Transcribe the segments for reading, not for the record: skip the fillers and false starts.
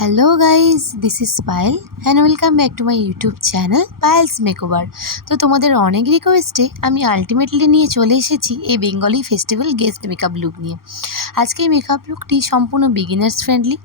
Hello guys, this is Payel and welcome back to my YouTube channel Payel's makeover. তো তোমাদের অনেক রিকোয়েস্টে আমি আলটিমেটলি নিয়ে চলে এসেছি এই Bengali festival guest makeup look নিয়ে। আজকে এই মেকআপ লুকটি সম্পূর্ণ বিগিনার্স ফ্রেন্ডলি।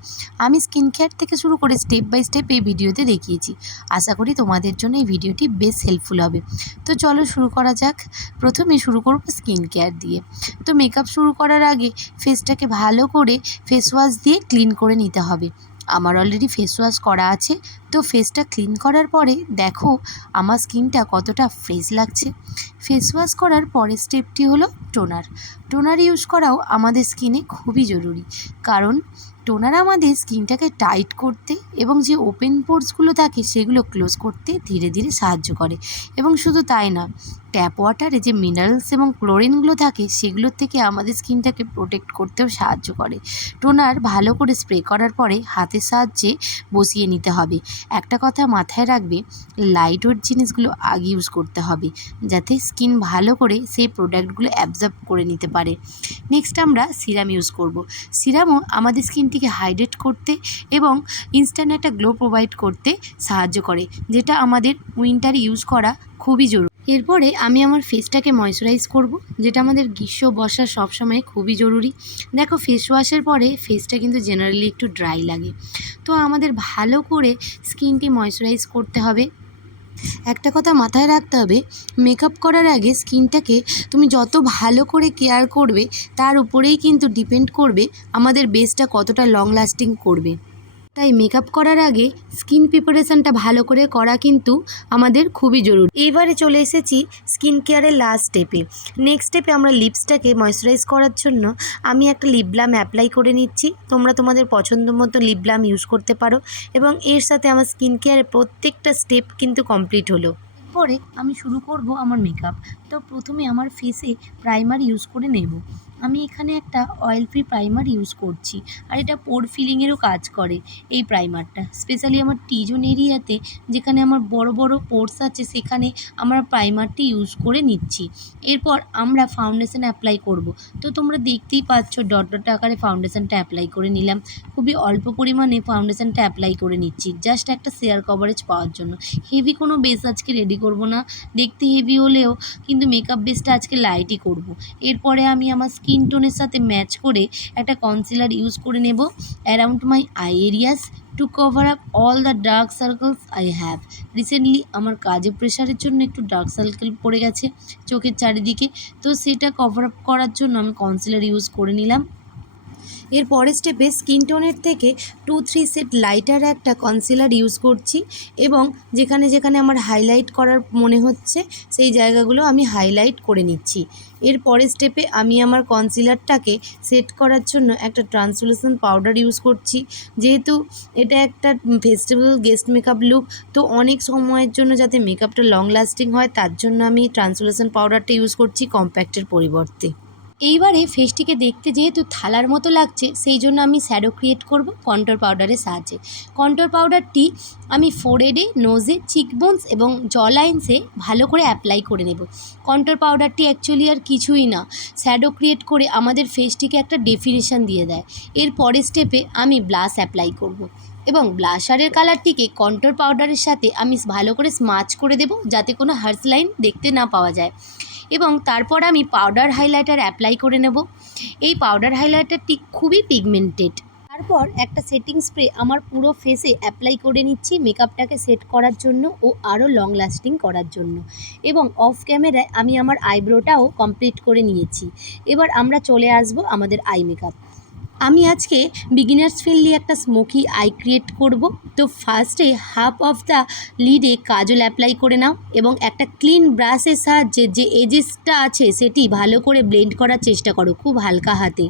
আমি স্কিন কেয়ার থেকে শুরু করে স্টেপ বাই স্টেপ এই ভিডিওতে দেখিয়েছি। আশা করি তোমাদের জন্য এই ভিডিওটি বেশ হেল্পফুল হবে। তো চলো শুরু করা যাক। প্রথমে শুরু করব স্কিন কেয়ার দিয়ে। তো মেকআপ শুরু করার আগে ফেসটাকে ভালো করে ফেস ওয়াশ দিয়ে ক্লিন করে নিতে হবে। আমার অলরেডি ফেস ওয়াশ করা আছে। তো ফেসটা ক্লিন করার পরে দেখো আমার স্কিনটা কতটা ফ্রেশ লাগছে। ফেস ওয়াশ করার পরের স্টেপটি হলো টোনার। টোনার ইউজ করাও আমাদের স্কিনে খুবই জরুরি, কারণ টোনার আমাদের স্কিনটাকে টাইট করতে এবং যে ওপেন পোরসগুলো থাকে সেগুলো ক্লোজ করতে ধীরে ধীরে সাহায্য করে। এবং শুধু তাই না, ট্যাপ ওয়াটারে যে মিনারেলস এবং ক্লোরিনগুলো থাকে সেগুলোর থেকে আমাদের স্কিনটাকে প্রোটেক্ট করতেও সাহায্য করে। টোনার ভালো করে স্প্রে করার পরে হাতের সাহায্যে বসিয়ে নিতে হবে। একটা কথা মাথায় রাখবে, লাইট ওয়েট জিনিসগুলো আগে ইউজ করতে হবে, যাতে স্কিন ভালো করে সেই প্রোডাক্টগুলো অ্যাবজর্ব করে নিতে পারে। নেক্সট আমরা সিরাম ইউজ করব। সিরামও আমাদের স্কিনটিকে হাইড্রেট করতে এবং ইনস্ট্যান্ট একটা গ্লো প্রোভাইড করতে সাহায্য করে, যেটা আমাদের উইন্টারে ইউজ করা খুবই জরুরি। এরপরে আমি আমার ফেসটাকে ময়শ্চারাইজ করব, যেটা আমাদের গ্রীষ্ম বর্ষা সবসময় খুবই জরুরি। দেখো ফেস ওয়াশের পরে ফেসটা কিন্তু জেনারেলি একটু ড্রাই লাগে, তো আমাদের ভালো করে স্কিনটি ময়শ্চারাইজ করতে হবে। একটা কথা মাথায় রাখতে হবে, মেকআপ করার আগে স্কিনটাকে তুমি যত ভালো করে কেয়ার করবে তার উপরেই কিন্তু ডিপেন্ড করবে আমাদের বেসটা কতটা লং লাস্টিং করবে। তাই মেকআপ করার আগে স্কিন প্রিপারেশানটা ভালো করে করা কিন্তু আমাদের খুবই জরুরি। এইবারে চলে এসেছি স্কিন কেয়ারের লাস্ট স্টেপে। নেক্সট স্টেপে আমরা লিপসটাকে ময়শ্চারাইজ করার জন্য আমি একটা লিপ বাম অ্যাপ্লাই করে নিচ্ছি। তোমরা তোমাদের পছন্দ মতো লিপ বাম ইউজ করতে পারো। এবং এর সাথে আমার স্কিন কেয়ারের প্রত্যেকটা স্টেপ কিন্তু কমপ্লিট হলো। এরপরে আমি শুরু করব আমার মেকআপ। তো প্রথমে আমার ফেসে প্রাইমার ইউজ করে নেব। আমি এখানে একটা অয়েল ফ্রি প্রাইমার ইউজ করছি, আর এটা পোর ফিলিংয়েরও কাজ করে। এই প্রাইমারটা স্পেশালি আমার টি জোন এরিয়াতে, যেখানে আমার বড় বড় পোরস আছে, সেখানে আমরা প্রাইমারটি ইউজ করে নিচ্ছি। এরপর আমরা ফাউন্ডেশন অ্যাপ্লাই করব। তো তোমরা দেখতেই পাচ্ছ ডট ডট আকারে ফাউন্ডেশনটা অ্যাপ্লাই করে নিলাম। খুবই অল্প পরিমাণে ফাউন্ডেশনটা অ্যাপ্লাই করে নিচ্ছি, জাস্ট একটা শেয়ার কভারেজ পাওয়ার জন্য। হেভি কোনো বেস আজকে রেডি করব না, দেখতে হেভি হলেও কিন্তু মেকআপ বেসটা আজকে লাইটই করব। এরপরে আমি আমার স্কিন টোনের সাথে ম্যাচ করে একটা কনসিলার ইউজ করে নেব around my eye areas to cover up all the dark circles I have. Recently আমার কাজের প্রেশারের জন্য একটু ডার্ক সার্কেল পড়ে গেছে চোখের চারিদিকে, তো সেটা কভার আপ করার জন্য আমি কনসিলার ইউজ করে নিলাম। এর পরের স্টেপে স্কিন টোনের থেকে 2-3 সেট লাইটার একটা কনসিলার ইউজ করছি, এবং যেখানে যেখানে আমার হাইলাইট করার মনে হচ্ছে সেই জায়গাগুলো আমি হাইলাইট করে নিচ্ছি। এর পরের স্টেপে আমি আমার কনসিলারটাকে সেট করার জন্য একটা ট্রান্সলুসেন্ট পাউডার ইউজ করছি। যেহেতু এটা একটা ফেস্টিভ্যাল গেস্ট মেকআপ লুক, তো অনেক সময়ের জন্য যাতে মেকআপটা লং লাস্টিং হয় তার জন্য আমি ট্রান্সলুসেন্ট পাউডারটা ইউজ করছি কম্প্যাক্টের পরিবর্তে। এইবারে ফেসটিকে দেখতে যেহেতু থালার মতো লাগছে, সেই জন্য আমি শ্যাডো ক্রিয়েট করব কন্ট্যুর পাউডারের সাহায্যে। কন্ট্যুর পাউডারটি আমি ফোরহেডে, নোজে, চিকবোনস এবং জ লাইন্সে ভালো করে অ্যাপ্লাই করে নেব। কন্ট্যুর পাউডারটি অ্যাকচুয়ালি আর কিছুই না, শ্যাডো ক্রিয়েট করে আমাদের ফেসটিকে একটা ডেফিনেশন দিয়ে দেয়। এর পরের স্টেপে আমি ব্লাশ অ্যাপ্লাই করব, এবং ব্লাশারের কালারটিকে কন্ট্যুর পাউডারের সাথে আমি ভালো করে স্মাচ করে দেব, যাতে কোনো হার্স লাইন দেখতে না পাওয়া যায়। এবং তারপর আমি পাউডার হাইলাইটার অ্যাপ্লাই করে নেব। এই পাউডার হাইলাইটারটি খুবই পিগমেন্টেড। তারপর একটা সেটিং স্প্রে আমার পুরো ফেসে অ্যাপ্লাই করে নিচ্ছি মেকআপটাকে সেট করার জন্য ও আরও লং লাস্টিং করার জন্য। এবং অফ ক্যামেরায় আমি আমার আইব্রোটাও কমপ্লিট করে নিয়েছি। এবার আমরা চলে আসব আমাদের আই মেকআপ। আমি আজকে বিগিনার্স ফ্রেন্ডলি একটা স্মোকি আই ক্রিয়েট করব। তো ফার্স্টে হাফ অফ দ্য লিডে কাজল অ্যাপ্লাই করে নাও, এবং একটা ক্লিন ব্রাশের সাহায্যে যে এজেসটা আছে সেটি ভালো করে ব্লেন্ড করার চেষ্টা করো, খুব হালকা হাতে।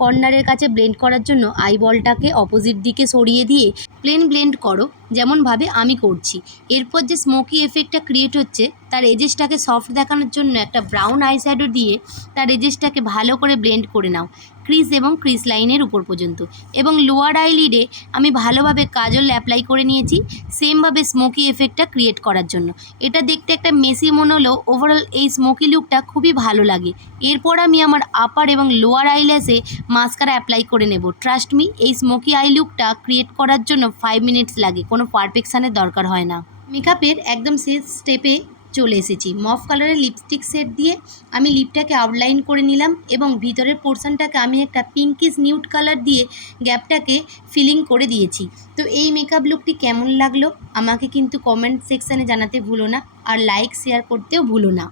কর্নারের কাছে ব্লেন্ড করার জন্য আই বলটাকে অপোজিট দিকে সরিয়ে দিয়ে প্লেন ব্লেন্ড করো, যেমনভাবে আমি করছি। এরপর যে স্মোকি এফেক্টটা ক্রিয়েট হচ্ছে তার এজেসটাকে সফট দেখানোর জন্য একটা ব্রাউন আইশ্যাডো দিয়ে তার এজেসটাকে ভালো করে ব্লেন্ড করে নাও ক্রিজ এবং ক্রিজ লাইনের উপর পর্যন্ত। এবং লোয়ার আইলিডে আমি ভালোভাবে কাজল অ্যাপ্লাই করে নিয়েছি সেমভাবে স্মোকি এফেক্টটা ক্রিয়েট করার জন্য। এটা দেখতে একটা মেসি মনে হলেও ওভারঅল এই স্মোকি লুকটা খুবই ভালো লাগে। এরপর আমি আমার আপার এবং লোয়ার আইল্যাশে মাস্কারা অ্যাপ্লাই করে নেব। ট্রাস্ট মি, এই স্মোকি আই লুকটা ক্রিয়েট করার জন্য 5 মিনিটস লাগে, কোনো পারফেকশানের দরকার হয় না। মেকআপের একদম শেষ স্টেপে চলে এসেছি। মফ কালারের লিপস্টিক সেট দিয়ে আমি লিপটাকে আউটলাইন করে নিলাম এবং ভিতরের পোর্শনটাকে আমি একটা পিঙ্কিশ নিউড কালার দিয়ে গ্যাপটাকে ফিলিং করে দিয়েছি। তো এই মেকআপ লুকটি কেমন লাগলো আমাকে কিন্তু কমেন্ট সেকশানে জানাতে ভুলো না, আর লাইক শেয়ার করতেও ভুলো না।